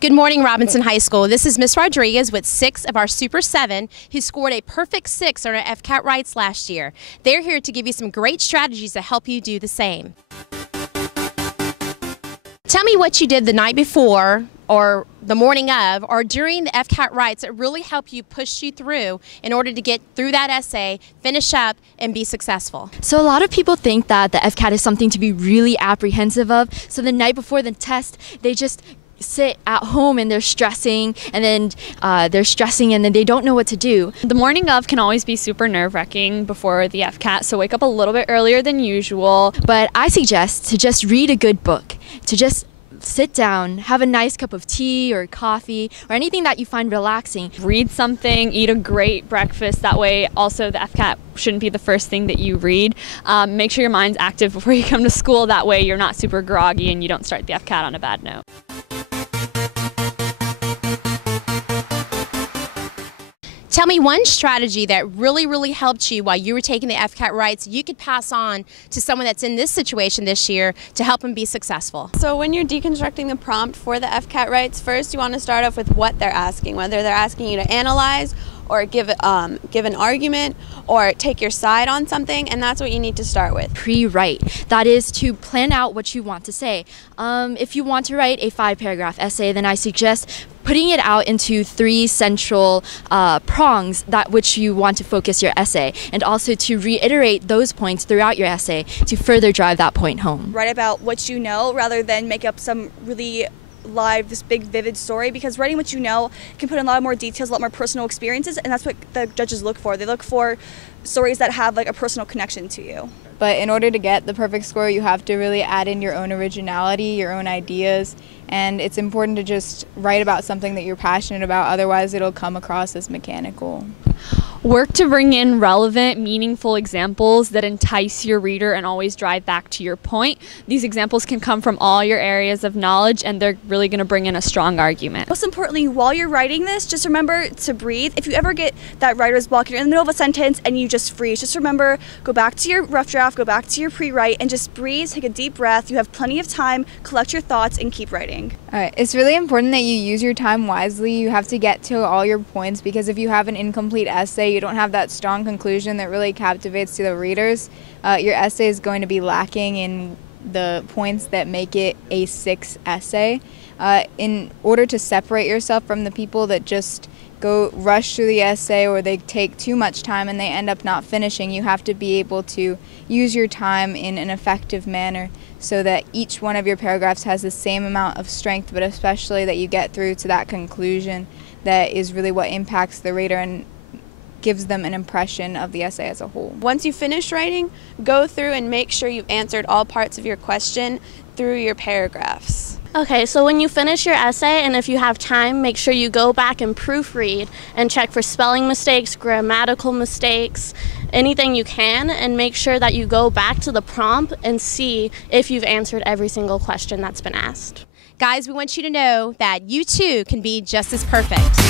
Good morning, Robinson High School. This is Miss Rodriguez with 6 of our Super 7 who scored a perfect 6 on our FCAT Writes last year. They're here to give you some great strategies to help you do the same. Tell me what you did the night before or the morning of or during the FCAT Writes that really helped you push you through in order to get through that essay, finish up, and be successful. So a lot of people think that the FCAT is something to be really apprehensive of. So the night before the test, they just sit at home and they're stressing and then they don't know what to do. The morning of can always be super nerve-wracking before the FCAT, so wake up a little bit earlier than usual. But I suggest to just read a good book, to just sit down, have a nice cup of tea or coffee or anything that you find relaxing. Read something, eat a great breakfast. That way also the FCAT shouldn't be the first thing that you read. Make sure your mind's active before you come to school. That way you're not super groggy and you don't start the FCAT on a bad note. Tell me one strategy that really helped you while you were taking the FCAT Writes you could pass on to someone that's in this situation this year to help them be successful. So when you're deconstructing the prompt for the FCAT Writes, first you want to start off with what they're asking, whether they're asking you to analyze or give an argument or take your side on something, and that's what you need to start with. Pre-write, that is to plan out what you want to say. If you want to write a 5-paragraph essay, then I suggest putting it out into 3 central prongs that which you want to focus your essay, and also to reiterate those points throughout your essay to further drive that point home. Write about what you know rather than make up some really this big vivid story, because writing what you know can put in a lot more details, a lot more personal experiences, and that's what the judges look for. They look for stories that have like a personal connection to you. But in order to get the perfect score, you have to really add in your own originality, your own ideas, and it's important to just write about something that you're passionate about, otherwise it'll come across as mechanical. Work to bring in relevant, meaningful examples that entice your reader and always drive back to your point. These examples can come from all your areas of knowledge, and they're really going to bring in a strong argument. Most importantly, while you're writing this, just remember to breathe. If you ever get that writer's block, you're in the middle of a sentence and you just freeze, just remember, go back to your rough draft, go back to your pre-write, and just breathe, take a deep breath. You have plenty of time, collect your thoughts, and keep writing. All right, it's really important that you use your time wisely. You have to get to all your points, because if you have an incomplete essay, you don't have that strong conclusion that really captivates to the readers. Your essay is going to be lacking in the points that make it a 6 essay. In order to separate yourself from the people that just rush through the essay, or they take too much time and they end up not finishing, you have to be able to use your time in an effective manner so that each one of your paragraphs has the same amount of strength, but especially that you get through to that conclusion that is really what impacts the reader and gives them an impression of the essay as a whole. Once you finish writing, go through and make sure you've answered all parts of your question through your paragraphs. Okay, so when you finish your essay, and if you have time, make sure you go back and proofread and check for spelling mistakes, grammatical mistakes, anything you can, and make sure that you go back to the prompt and see if you've answered every single question that's been asked. Guys, we want you to know that you too can be just as perfect.